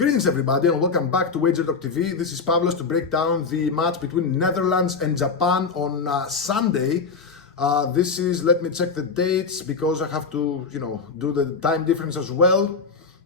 Greetings everybody and welcome back to WagerTalk TV. This is Pavlos to break down the match between Netherlands and Japan on Sunday. Let me check the dates because I have to, do the time difference as well.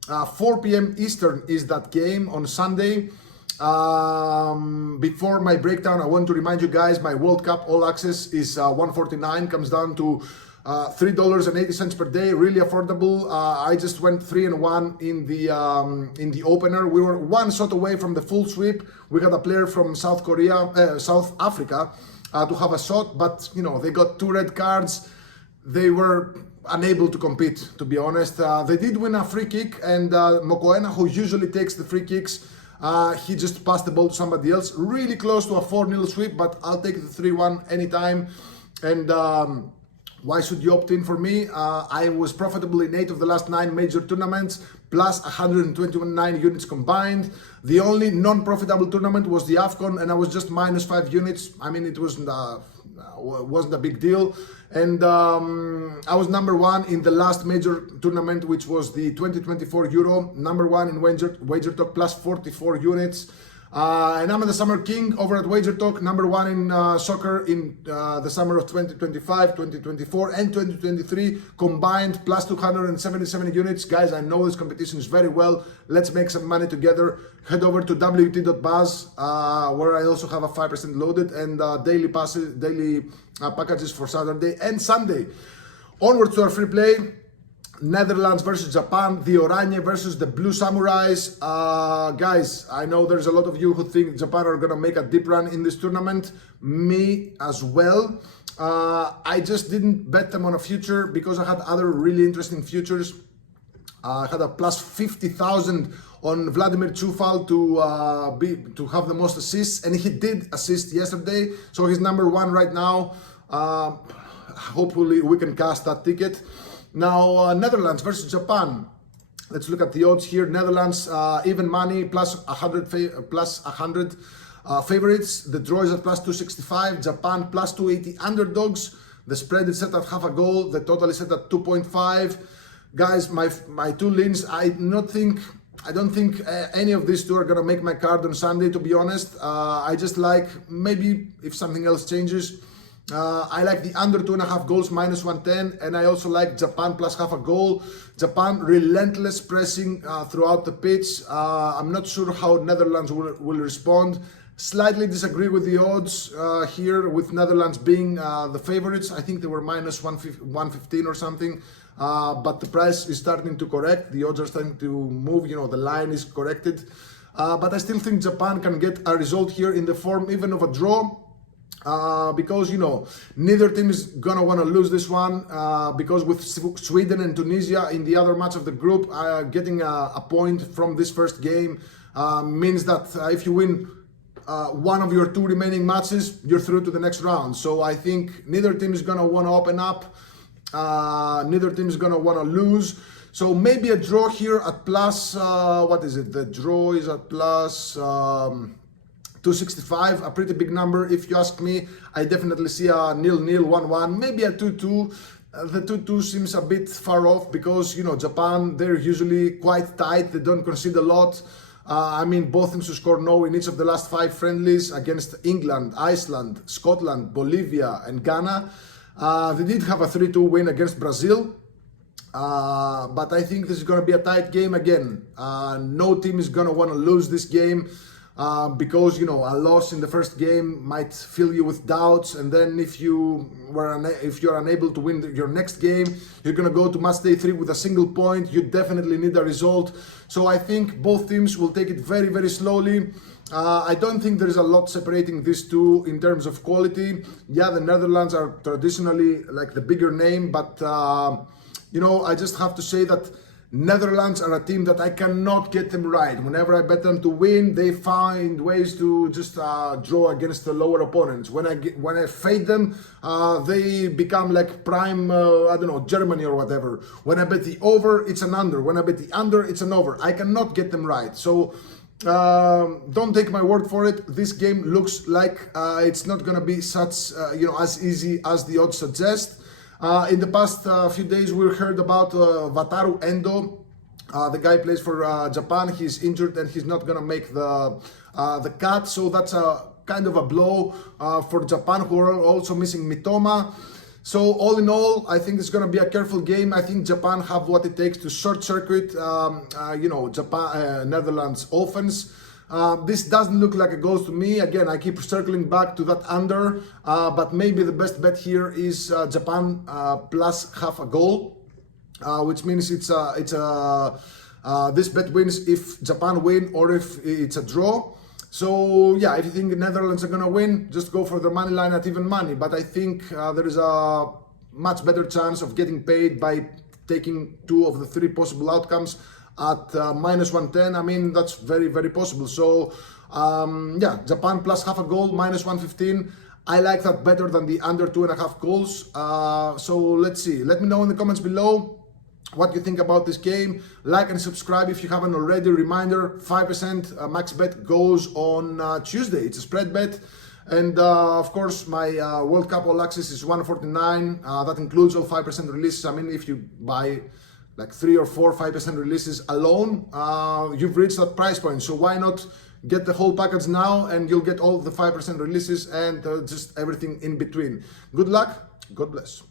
4 p.m. Eastern is that game on Sunday. Before my breakdown, I want to remind you guys my World Cup All Access is $149, comes down to $3.80 per day, really affordable. I just went 3-1 in the opener. We were one shot away from the full sweep. We had a player from South Africa to have a shot, but they got 2 red cards. They were unable to compete, to be honest. They did win a free kick, and Mokoena, who usually takes the free kicks, he just passed the ball to somebody else. Really close to a 4-0 sweep, but I'll take the 3-1 anytime. And why should you opt in for me? I was profitable in 8 of the last 9 major tournaments, plus 129 units combined. The only non-profitable tournament was the AFCON, and I was just minus 5 units. I mean, it wasn't a big deal. And I was number 1 in the last major tournament, which was the 2024 Euro. Number 1 in WagerTalk, plus 44 units. And I'm the Summer King over at WagerTalk, number 1 in soccer in the summer of 2025, 2024, and 2023 combined, plus 277 units. Guys, I know this competition is very well. Let's make some money together. Head over to wt.buzz, where I also have a 5% loaded and daily packages for Saturday and Sunday. Onwards to our free play. Netherlands versus Japan, the Oranje versus the Blue Samurais. Guys, I know there's a lot of you who think Japan are gonna make a deep run in this tournament. Me as well. I just didn't bet them on a future because I had other really interesting futures. I had a plus 50,000 on Vladimir Čufal to have the most assists, and he did assist yesterday, so he's number 1 right now. Hopefully we can cast that ticket. Now, Netherlands versus Japan. Let's look at the odds here. Netherlands, even money, plus 100 favorites. The draw is at plus 265. Japan, plus 280 underdogs. The spread is set at half a goal. The total is set at 2.5. Guys, my 2 leans, I don't think any of these 2 are gonna make my card on Sunday, to be honest. I just like, maybe if something else changes, I like the under 2.5 goals, minus 110, and I also like Japan plus half a goal. Japan relentless pressing throughout the pitch. I'm not sure how Netherlands will respond. Slightly disagree with the odds here, with Netherlands being the favorites. I think they were minus 115 or something, but the price is starting to correct. The odds are starting to move, the line is corrected. But I still think Japan can get a result here in the form even of a draw. Because neither team is gonna want to lose this one, because with Sweden and Tunisia in the other match of the group, getting a point from this first game means that if you win one of your 2 remaining matches, you're through to the next round. So I think neither team is gonna want to open up, neither team is gonna want to lose. So maybe a draw here at plus what is it? The draw is at plus 265, a pretty big number if you ask me. I definitely see a 0-0, 1-1, maybe a 2-2. The 2-2 seems a bit far off because, Japan, they're usually quite tight. They don't concede a lot. I mean, both teams to score no in each of the last 5 friendlies against England, Iceland, Scotland, Bolivia, and Ghana. They did have a 3-2 win against Brazil. But I think this is going to be a tight game again. No team is going to want to lose this game. Because a loss in the first game might fill you with doubts, and then if you're unable to win your next game, you're gonna go to match day 3 with a single point. You definitely need a result. So I think both teams will take it very, very slowly. I don't think there's a lot separating these 2 in terms of quality. Yeah, the Netherlands are traditionally like the bigger name, but I just have to say that Netherlands are a team that I cannot get them right. Whenever I bet them to win, they find ways to just draw against the lower opponents. When I fade them, they become like prime, Germany or whatever. When I bet the over, it's an under. When I bet the under, it's an over. I cannot get them right. So don't take my word for it. This game looks like it's not gonna be such, as easy as the odds suggest. In the past few days, we heard about Wataru Endo The guy plays for Japan. He's injured and he's not gonna make the cut. So that's a kind of a blow for Japan, who are also missing Mitoma. So all in all, I think it's gonna be a careful game. I think Japan have what it takes to short circuit, Netherlands offense. This doesn't look like a goal to me. Again, I keep circling back to that under, but maybe the best bet here is Japan plus half a goal. Which means this bet wins if Japan win or if it's a draw. So yeah, if you think the Netherlands are gonna win, just go for the money line at even money. But I think there is a much better chance of getting paid by taking 2 of the 3 possible outcomes at minus 110. I mean, that's very, very possible. So yeah, Japan plus half a goal, minus 115. I like that better than the under 2.5 goals. So let's see. Let me know in the comments below what you think about this game. Like and subscribe if you haven't already. Reminder, 5% max bet goes on Tuesday. It's a spread bet. And of course, my World Cup All Access is 149. That includes all 5% releases. I mean, if you buy like 3 or 4 5% releases alone, you've reached that price point. So why not get the whole package now, and you'll get all the 5% releases and just everything in between. Good luck. God bless.